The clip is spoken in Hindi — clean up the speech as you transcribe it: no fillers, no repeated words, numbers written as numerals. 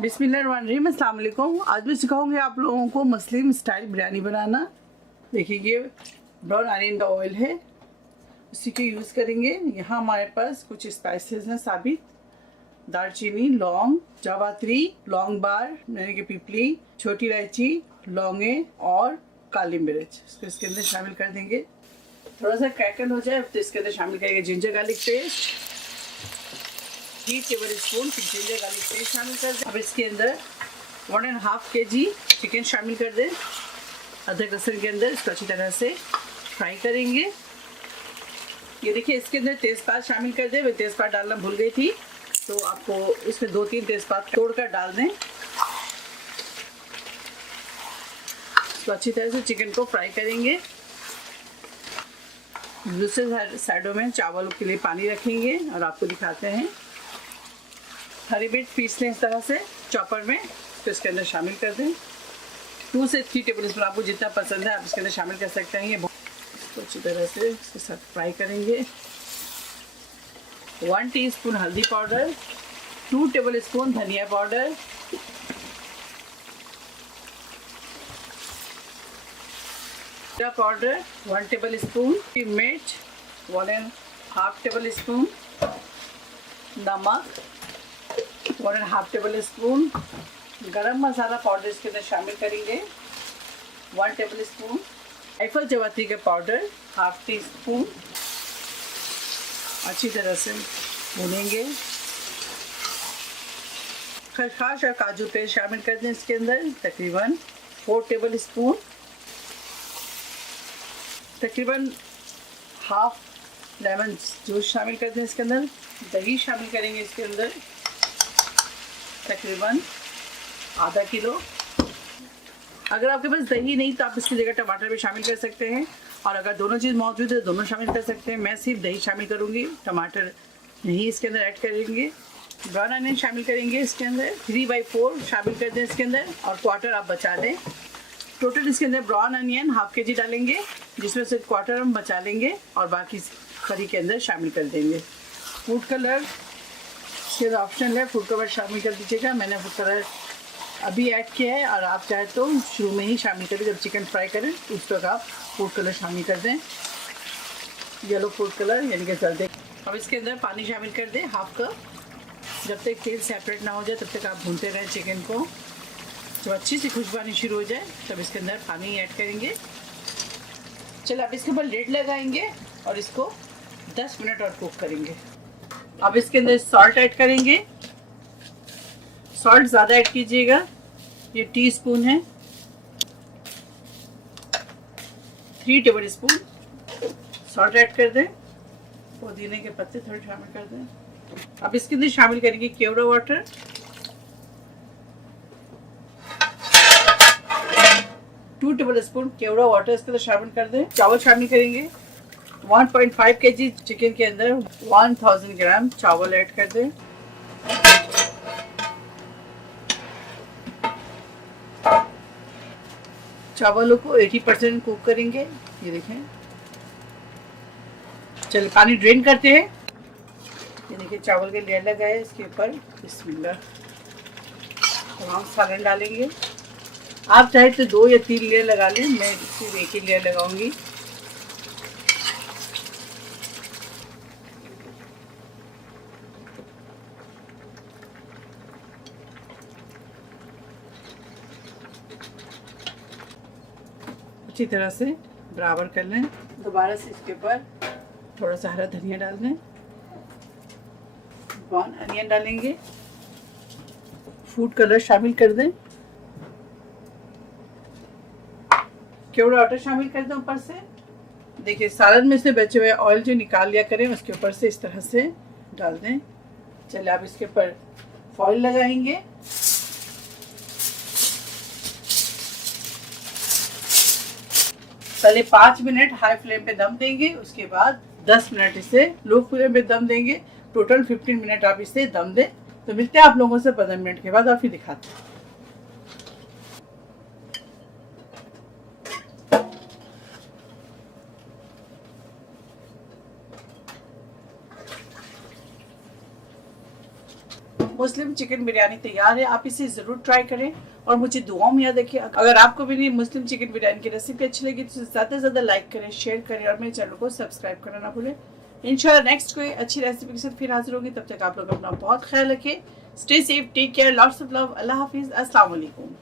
बिस्मिल्लाहिर्रहमानिर्रहीम, अस्सलाम वालेकुम। आज मैं सिखाऊंगी आप लोगों को मुस्लिम स्टाइल बिरयानी बनाना। देखिए ये ब्राउन अनियन का ऑयल है, इसी को यूज़ करेंगे। यहाँ हमारे पास कुछ स्पाइसेस हैं साबित, दालचीनी, लौंग, जावित्री, लौंग बार यानी कि पिपली, छोटी इलायची, लौंगे और काली मिर्च। इसके अंदर शामिल कर देंगे। थोड़ा सा क्रैकल हो जाए तो इसके अंदर शामिल करेंगे ginger garlic paste, 3 table spoon ginger garlic paste शामिल कर दें। अब इसके अंदर 1.5 kg चिकन शामिल कर दें। अदरक लहसुन के अंदर इसको अच्छी तरह से फ्राई करेंगे। ये देखिए इसके अंदर तेज़पात शामिल कर दें। मैं तेज़पात डालना भूल गई थी, तो आपको इसमें 2-3 तेज़पात तोड़कर डाल दें। तो अच्छी तरह से चिकन को फ्राई करेंगे। दूसरे साइडों में चावलों के लिए पानी रखेंगे और आपको दिखाते हैं। हरी मिर्च पीस लें इस तरह से चॉपर में, तो इसके अंदर शामिल कर दें। 2 से 3 टेबल स्पून, आपको जितना पसंद है आप इसके अंदर शामिल कर सकते हैं। ये इसको अच्छी तरह से इसके साथ फ्राई करेंगे। 1 टीस्पून हल्दी पाउडर, 2 टेबल स्पून धनिया पाउडर, जीरा पाउडर 1 टेबल स्पून, मिर्च 1.5 टेबल स्पून, नमक 1.5 टेबल स्पून, गरम मसाला पाउडर इसके अंदर शामिल करेंगे 1 टेबल स्पून, जायफल जावित्री का पाउडर 1/2 टीस्पून। अच्छी तरह से भूनेंगे। खसखस और काजू पेस्ट शामिल कर दें इसके अंदर तकरीबन 4 टेबल स्पून। तकरीबन हाफ लेमन जूस शामिल कर दें इसके अंदर। दही शामिल करेंगे इसके अंदर तकरीबन आधा किलो। अगर आपके पास दही नहीं तो आप इसकी जगह टमाटर भी शामिल कर सकते हैं, और अगर दोनों चीज़ मौजूद है तो दोनों शामिल कर सकते हैं। मैं सिर्फ दही शामिल करूँगी, टमाटर नहीं इसके अंदर ऐड करेंगे। ब्राउन अनियन शामिल करेंगे इसके अंदर, 3/4 शामिल कर दें इसके अंदर, और क्वार्टर आप बचा लें। टोटल इसके अंदर ब्राउन अनियन 1/2 kg डालेंगे, जिसमें से क्वार्टर हम बचा लेंगे और बाकी करी के अंदर शामिल कर देंगे। फूड कलर इसके ऑप्शनल है, फूड कलर शामिल कर दीजिएगा। मैंने फूड कलर अभी ऐड किया है, और आप चाहे तो शुरू में ही शामिल करें, जब चिकन फ्राई करें उस वक्त आप फूड कलर शामिल कर दें, येलो फूड कलर यानी कि जल्दी। अब इसके अंदर पानी शामिल कर दें 1/2 कप। जब तक तेल सेपरेट ना हो जाए तब तक आप भूनते रहें चिकन को। जब अच्छी सी खुशबू आनी शुरू हो जाए तब इसके अंदर पानी ऐड करेंगे। चलो अब इसके ऊपर लिड लगाएंगे और इसको 10 मिनट और कुक करेंगे। अब इसके अंदर सॉल्ट ऐड करेंगे। सॉल्ट ज़्यादा ऐड कीजिएगा, ये टीस्पून है, 3 टेबल स्पून सॉल्ट ऐड कर दें। पुदीने के पत्ते थोड़े शामिल कर दें। अब इसके अंदर शामिल करेंगे केवड़ा वाटर, 2 टेबल स्पून केवड़ा वाटर इसके अंदर शामिल कर दें। चावल शामिल करेंगे। 1.5 kg चिकन के अंदर 1000 ग्राम चावल ऐड कर दें। चावलों को 80% कुक करेंगे। ये देखें। चलिए पानी ड्रेन करते हैं। ये देखिए चावल के लेयर लगा है इसके ऊपर। बिस्मिल्लाह। तमाम सालन डालेंगे। आप चाहे तो 2 या 3 लेयर लगा लें, मैं सिर्फ 1 ही लेयर लगाऊंगी। अच्छी तरह से बराबर कर लें। दोबारा से इसके ऊपर थोड़ा सा हरा धनिया डाल दें। ब्राउन अनियन डालेंगे। फूड कलर शामिल कर दें। केवड़ा वाटर शामिल कर दें ऊपर से। देखिए सालन में से बचे हुए ऑयल जो निकाल लिया करें उसके ऊपर से इस तरह से डाल दें। चलिए आप इसके ऊपर फॉइल लगाएंगे। पहले 5 मिनट हाई फ्लेम पे दम देंगे, उसके बाद 10 मिनट इसे लो फ्लेम पे दम देंगे। टोटल 15 मिनट आप इसे दम दें। तो मिलते हैं आप लोगों से 15 मिनट के बाद और फिर दिखाते हैं। मुस्लिम चिकन बिरयानी तैयार है। आप इसे ज़रूर ट्राई करें और मुझे दुआओं में याद रखिए। अगर आपको मेरी मुस्लिम चिकन बिरयानी की रेसिपी अच्छी लगी तो ज़्यादा से ज़्यादा लाइक करें, शेयर करें और मेरे चैनल को सब्सक्राइब करना ना भूलें। इंशाल्लाह नेक्स्ट कोई अच्छी रेसिपी के साथ फिर हाजिर होंगी। तब तक आप लोग अपना बहुत ख्याल रखें। Stay safe, take care, lots of love. Allah हाफिज़, अस्सलाम वालेकुम।